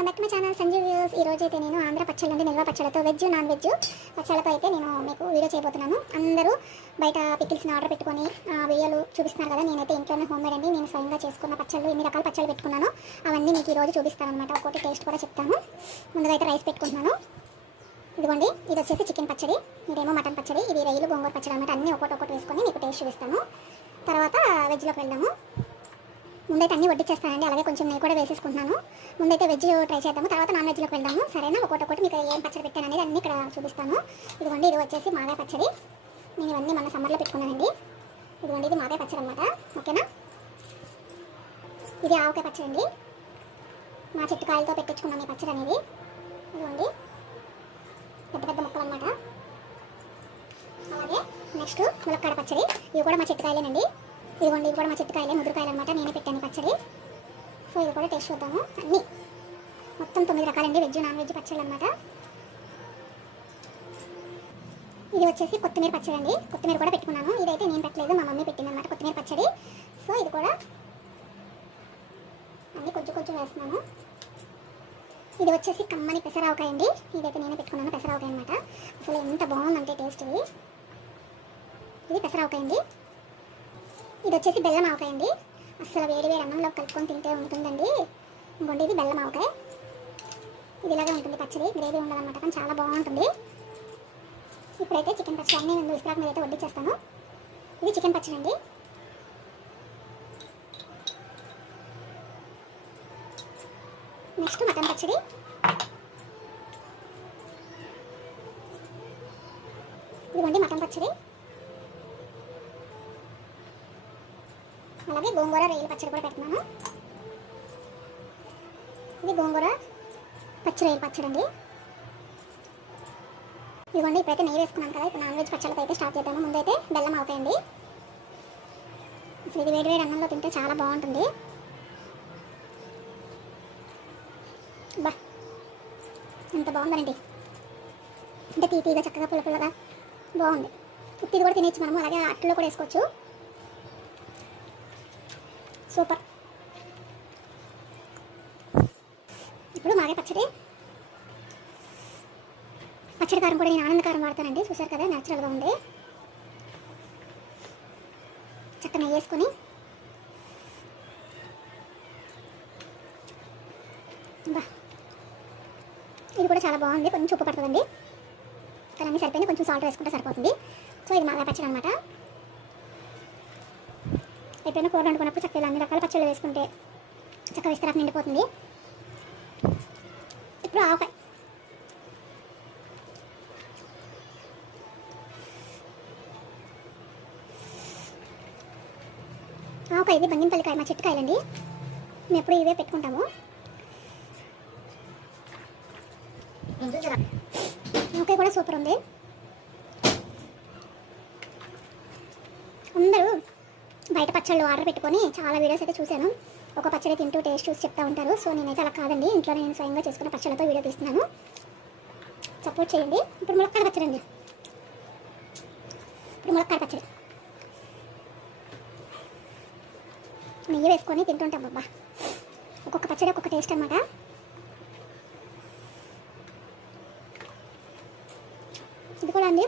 Welcome back to my channel Sanjeev views ఈ రోజు అయితే నేను ఆంధ్ర పచ్చళ్ళ నుండి నిల్వ పచ్చళ్ళతో వెజ్ నాన్ వెజ్ పచ్చళ్ళతో అయితే నేను మీకు వీడియో చేయబోతున్నాను. అందరూ బయట పికిల్స్ని ఆర్డర్ పెట్టుకొని ఆ, వీడియోలు చూపిస్తున్నారు కదా నేనైతే ఇంట్లోనే హోమ్ మేడ్ అండి. నేను స్వయంగా చేసుకున్న పచ్చళ్ళు ఎన్ని రకాల పచ్చళ్ళు పెట్టుకున్నాను. అవన్నీ మీకు ఈ రోజు చూపిస్తాను అనమాట ఒకటి టేస్ట్ కూడా చెప్తాను. ముందుగా అయితే రైస్ పెట్టుకుంటున్నాను. ఇదిగోండి ఇది వచ్చేసి చికెన్ పచ్చడి ఇదేమో మటన్ పచ్చడి ఇది రైలు గోంగూర పచ్చడి అనమాట అన్నీ ఒకటి ఒకటి వేసుకొని మీకు టేస్ట్ చూపిస్తాను. తర్వాత వెజ్లోకి వెళ్దాము. ముందైతే అన్నీ వడ్డిచ్చేస్తానండి. అలాగే కొంచెం నెయ్యి కూడా వేసేసుకుంటున్నాను. ముందైతే వెజ్ ట్రై చేద్దాము. తర్వాత నాన్ వెజ్లోకి వెళ్దాము. సరేనా? ఒకటి ఒకటి మీకు ఏం పచ్చడి పెట్టాను అనేది అన్ని ఇక్కడ చూపిస్తాను. ఇదిగోండి ఇది వచ్చేసి మాగా పచ్చడి. నేను ఇవన్నీ మన సమ్మర్లో పెట్టుకున్నానండి. ఇదిగోండి ఇది మాగా పచ్చడి అనమాట ఓకేనా? ఇది ఆవకాయ పచ్చడి అండి. మా చెట్టు కాయలతో పెట్టించుకున్నాను ఈ పచ్చడి అనేది. ఇదిగోండి. పెద్ద పెద్ద ముక్కలు అనమాట అలాగే నెక్స్ట్ ములక్కాడ పచ్చడి. ఇవి కూడా మా చెట్టు కాయలేనండి. ఇదిగోండి ఇవి కూడా మా చెట్టు కాయలే ముదురుకాయలు అనమాట నేనే పెట్టాను పచ్చడి. సో ఇది కూడా టేస్ట్ చూద్దాము. అన్నీ. మొత్తం తొమ్మిది రకాలండి వెజ్ నాన్ వెజ్ పచ్చళ్ళు అనమాట ఇది వచ్చేసి కొత్తిమీర పచ్చడి అండి. కొత్తిమీర కూడా పెట్టుకున్నాను. ఇదైతే నేను పెట్టలేదు మా మమ్మీ పెట్టింది అనమాట కొత్తిమీర పచ్చడి. సో ఇది కూడా అన్నీ కొంచెం కొంచెం వేస్తున్నాను. ఇది వచ్చేసి కమ్మని పెసరావకాయ అండి. ఇదైతే నేనే పెట్టుకున్నాను పెసరావకాయ అనమాట అసలు ఎంత బాగుందంటే టేస్ట్ ఇది. ఇది పెసరావకాయ అండి. ఇది వచ్చేసి బెల్లం ఆవకాయ అండి. అసలు వేడి వేడి అన్నంలో కలుపుకొని తింటే ఉంటుందండి. ఇంకోండి ఇది బెల్లం ఆవకాయ. ఇది ఇలాగే ఉంటుంది పచ్చడి గ్రేవీ ఉండదన్నమాట కానీ చాలా బాగుంటుంది. ఇప్పుడైతే చికెన్ పచ్చడి అన్నీ నేను ఇసురాకు మీద అయితే వడ్డించేస్తాను ఇది చికెన్ పచ్చడి అండి. నెక్స్ట్ మటన్ పచ్చడి. ఇదిగోండి మటన్ పచ్చడి. అలాగే గోంగూర రొయ్యల పచ్చడి కూడా పెడుతున్నాను ఇది గోంగూర పచ్చి రొయ్యల పచ్చడి అండి ఇదిగోండి ఇప్పుడైతే నెయ్యి వేసుకున్నాను కదా ఇప్పుడు నాన్ వెజ్ పచ్చళ్ళతో అయితే స్టార్ట్ చేద్దాము ముందైతే బెల్లం అవుతాయండి అసలు ఇది వేడి వేడి అన్నంలో తింటే చాలా బాగుంటుంది బా ఎంత బాగుందండి అంటే తీతీగా చక్కగా పుల్ల పుల్లగా బాగుంది ఇది కూడా తినేచ్చు మనము అలాగే అట్టలో కూడా వేసుకోవచ్చు సూపర్. ఇప్పుడు మాగే పచ్చడి. పచ్చడి కారం కూడా నేను ఆనందకారం వాడతానండి. చూసారు కదా న్యాచురల్గా ఉంది. చక్క వేసుకొని. బా. ఇది కూడా చాలా బాగుంది. కొంచెం ఉప్పు పడుతుందండి. కానీ అన్నీ సరిపోయింది కొంచెం సాల్ట్ వేసుకుంటే సరిపోతుంది. సో ఇది మాగా పచ్చడి అనమాట ఎప్పుడైనా కూర వండుకున్నప్పుడు చక్కగా అన్ని రకాల పచ్చళ్ళు వేసుకుంటే చక్కగా విస్తరాకు నిండిపోతుంది. ఇప్పుడు ఆవకాయ. ఆవకాయ ఇది బంగినపల్లికాయ మా చెట్టుకాయలండి. మేము ఎప్పుడు ఇవే పెట్టుకుంటాము. ఆవకాయ కూడా సూపర్ ఉంది. అందరూ బయట పచ్చళ్ళు ఆర్డర్ పెట్టుకొని చాలా వీడియోస్ అయితే చూశాను. ఒక పచ్చడి తింటూ టేస్ట్ చూసి చెప్తా ఉంటారు. సో నేనైతే అలా కాదండి. ఇంట్లో నేను స్వయంగా చేసుకున్న పచ్చళ్ళతో వీడియో తీస్తున్నాను. సపోర్ట్ చేయండి. ఇప్పుడు ములక్కాడ పచ్చడి అండి. ఇప్పుడు ములక్కాడ పచ్చడి. నెయ్యి వేసుకొని తింటుంటాం బాబా ఒక్కొక్క పచ్చడి ఒక్కొక్క టేస్ట్ అనమాట ఇది కూడా అండి.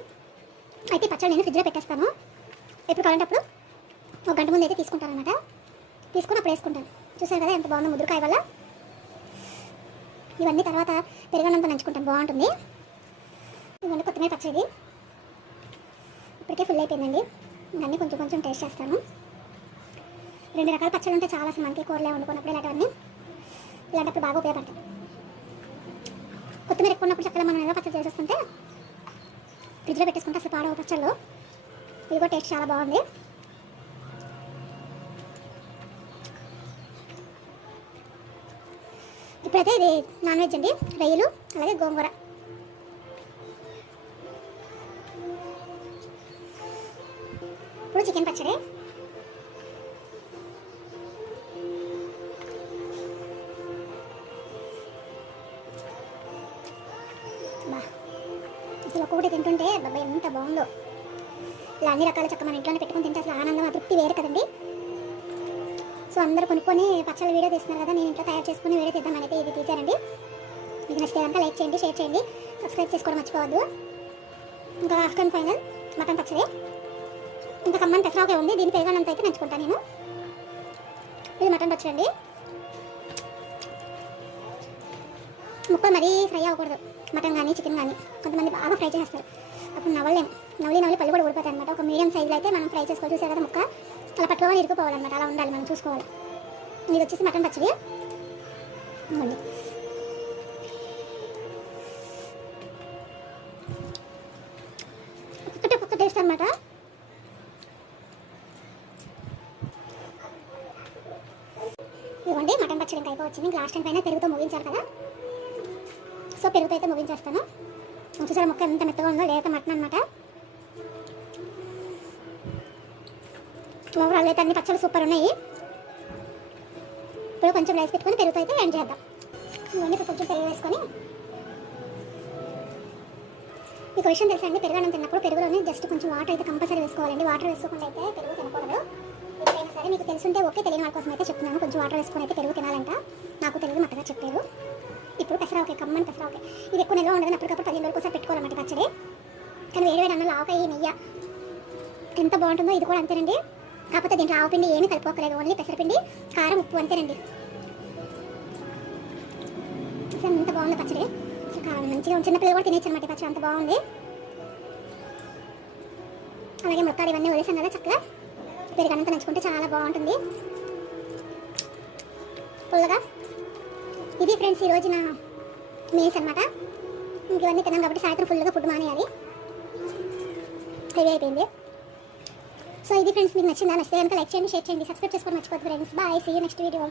అయితే పచ్చడి నేను ఫ్రిడ్జ్లో పెట్టేస్తాను. ఎప్పుడు కావాలంటే అప్పుడు ఒక గంట ముందు అయితే తీసుకుంటాను అనమాట తీసుకుని అప్పుడు వేసుకుంటాను. చూసారు కదా ఎంత బాగుందో ముదురుకాయ వల్ల. ఇవన్నీ తర్వాత పెరుగన్నంతో నంచుకుంటాను. బాగుంటుంది. ఇవన్నీ కొత్తిమీర పచ్చడి. ఇప్పటికే ఫుల్ అయిపోయిందండి. ఇవన్నీ కొంచెం కొంచెం టేస్ట్ చేస్తాను. రెండు రకాల పచ్చళ్ళు ఉంటే చాలా అసలు మనకి కూరలే వండుకున్నప్పుడు ఇలాంటివన్నీ ఇలాంటప్పుడు బాగా ఉపయోగపడతాయి. కొత్తిమీర ఎక్కువ ఉన్నప్పుడు చక్కగా మనం ఏదో పచ్చడి చేసేస్తుంటే ఫ్రిడ్జ్లో పెట్టేసుకుంటే అసలు పాడవ పచ్చళ్ళు. ఇది కూడా టేస్ట్ చాలా బాగుంది. ఇప్పుడైతే ఇది నాన్ వెజ్ అండి. రొయ్యలు అలాగే గోంగూర. ఇప్పుడు చికెన్ పచ్చడి. అసలు ఒక్కొక్కటి తింటుంటే బాబా ఎంత బాగుందో. ఇలా అన్ని రకాల చక్క మన ఇంట్లోనే పెట్టుకుని తింటే అసలు ఆనందం ఆ తృప్తి వేరు కదండి. సో అందరూ కొనుక్కొని పచ్చళ్ళ వీడియో తీస్తున్నారు కదా నేను ఇంట్లో తయారు చేసుకుని వీడియో తీద్దామని అయితే ఇది తీశారండి. మీకు నచ్చితే కనుక లైక్ చేయండి షేర్ చేయండి సబ్స్క్రైబ్ చేసుకోవడం మర్చిపోవద్దు. ఇంకా లాస్ట్ అండ్ ఫైనల్ మటన్ పచ్చడి. ఇంకా కమ్మని పెసరాకే ఉంది దీని పేగానంత అయితే నంచుకుంటాను నేను. ఇది మటన్ పచ్చడి అండి. ముక్కలు మరీ ఫ్రై అవ్వకూడదు మటన్ కానీ చికెన్ కానీ. కొంతమంది బాగా ఫ్రై చేస్తారు. అప్పుడు నవ్వలేం నవ్వి నవ్వి పళ్ళు కూడా ఊడిపోతాయి అనమాట ఒక మీడియం సైజులో అయితే మనం ఫ్రై చేసుకోవాలి చూసే కదా ముక్క? అలా పట్టుకోవాలి ఇరుకుపోవాలన్నమాట అలా ఉండాలి మనం చూసుకోవాలి. ఇది వచ్చేసి మటన్ పచ్చడి. ఇవ్వండి. ఒక్కొక్కటి ఒక్క టేస్ట్ అనమాట ఇవ్వండి మటన్ పచ్చడి ఇంకా అయిపోవచ్చింది. ఇంకా లాస్ట్ టైం పైన పెరుగుతో ముగించారు కదా. సో పెరుగుతో అయితే ముగించేస్తాను. చూసారా ముక్క ఎంత మెత్తగా ఉందో లేత మటన్ అనమాట ఓవరాల్ అయితే అన్ని పచ్చలు సూపర్ ఉన్నాయి. ఇప్పుడు కొంచెం రైస్ పెట్టుకొని పెరుగుతో అయితే ఎండ్ చేద్దాం. ఇవన్నీ కొంచెం పెరుగు వేసుకొని. మీకు విషయం తెలుసా అండి పెరుగు అన్నం తిన్నప్పుడు పెరుగులోనే జస్ట్ కొంచెం వాటర్ అయితే కంపల్సరీ వేసుకోవాలండి. వాటర్ వేసుకోకుండా అయితే పెరుగు తినకూడదు. ఎప్పుడైనా సరే మీకు తెలుసుంటే ఓకే తెలియని వాళ్ళ కోసం అయితే చెప్తున్నాను. కొంచెం వాటర్ వేసుకొని అయితే పెరుగు తినాలంట. నాకు తెలియదు మట్టగా చెప్పారు ఇప్పుడు పెసరాకే కమ్మని పెసరాకే ఇది ఎక్కువ నిల్వ ఉండదు అప్పటికప్పుడు పదిహేను రోజులు ఒకసారి పెట్టుకోవాలన్నమాట పచ్చడి. కానీ వేడి వేడి అన్నం ఆవకాయ నెయ్యి. ఎంత బాగుంటుందో ఇది కూడా అంతేనండి. కాకపోతే దీంట్లో ఆవు పిండి ఏమీ కలుపుకోకలేదు ఓన్లీ పెసరపిండి కారం ఉప్పు అంతేనండి. అసలు ఎంత బాగుంది పచ్చడి. అసలు కారం మంచిగా ఉంది. చిన్నపిల్లలు కూడా తినేచ్చు అనమాట పచ్చడి అంత బాగుంది. అలాగే మొత్తాలు ఇవన్నీ వదిలేసాను కదా చక్కగా. పెరిగనంత నంచుకుంటే చాలా బాగుంటుంది. పుల్లగా? ఇది ఫ్రెండ్స్ ఈరోజు నా మీల్స్ అనమాట ఇంక ఇవన్నీ తిన్నాం కాబట్టి సాయంత్రం ఫుల్గా ఫుడ్ మానేయాలి. హెవీ అయిపోయింది. సో ఇది ఫ్రెండ్స్ మీకు నచ్చిందా? నచ్చితే కనుక లైక్ చేయండి షేర్ చేయండి సబ్స్క్రైబ్ చేసుకోవడం మర్చిపోతుంది friends bye see you next video